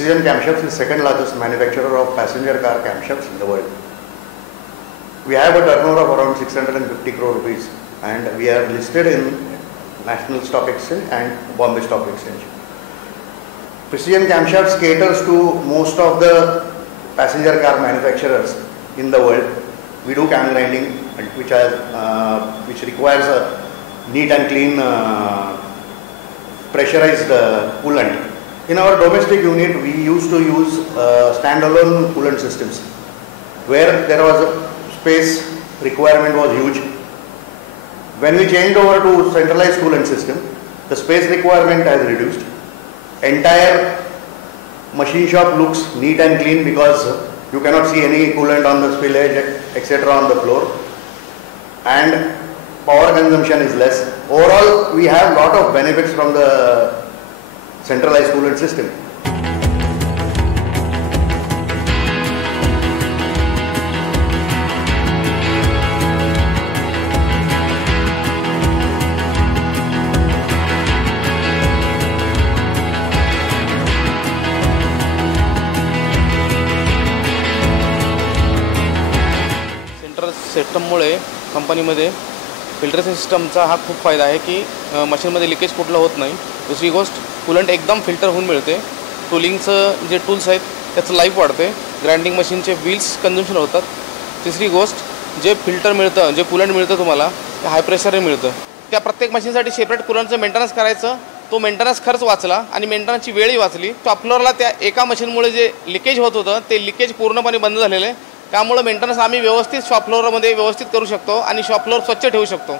Precision Camshafts is the second largest manufacturer of passenger car camshafts in the world. We have a turnover of around 650 crore rupees and we are listed in National Stock Exchange and Bombay Stock Exchange. Precision Camshafts caters to most of the passenger car manufacturers in the world. We do cam grinding, which requires a neat and clean pressurized coolant. In our domestic unit, we used to use standalone coolant systems, where there was a space requirement was huge. When we changed over to centralized coolant system, the space requirement has reduced. Entire machine shop looks neat and clean because you cannot see any coolant on the spillage, etc. on the floor, and power consumption is less. Overall, we have lot of benefits from the centralized coolant system. Central सिस्टममुळे कंपनीमध्ये filtration सिस्टमचा हा खूप फायदा आहे की मशीनमध्ये leakage कुठलं होत नाही. दुसरी गोष्ट कूलंट एकदम फिल्टर होऊन मिळते. टूलिंगचं जे टूल्स आहेत त्याचं लाईफ वाढते. ग्राइंडिंग मशीनचे व्हील्स कन्झम्पशन होतात. तिसरी गोष्ट जे फिल्टर मिळतं, जे कूलंट मिळतं तुम्हाला ते हाय प्रेशरने मिळतं. त्या प्रत्येक मशीनसाठी सेपरेट कूलंटचं मेंटेनन्स करायचं, तो मेंटेनन्स खर्च वाचला आणि मेंटेनन्सची वेळही वाचली. टॉप फ्लोअरला त्या एका मशीनमुळे जे लिकेज होत होतं ते लिकेज पूर्णपणे बंद झालेलं आहे. त्यामुळे मेंटेनन्स आम्ही व्यवस्थित शॉप फ्लोअरमध्ये व्यवस्थित करू शकतो आणि शॉप फ्लोअर स्वच्छ ठेवू शकतो.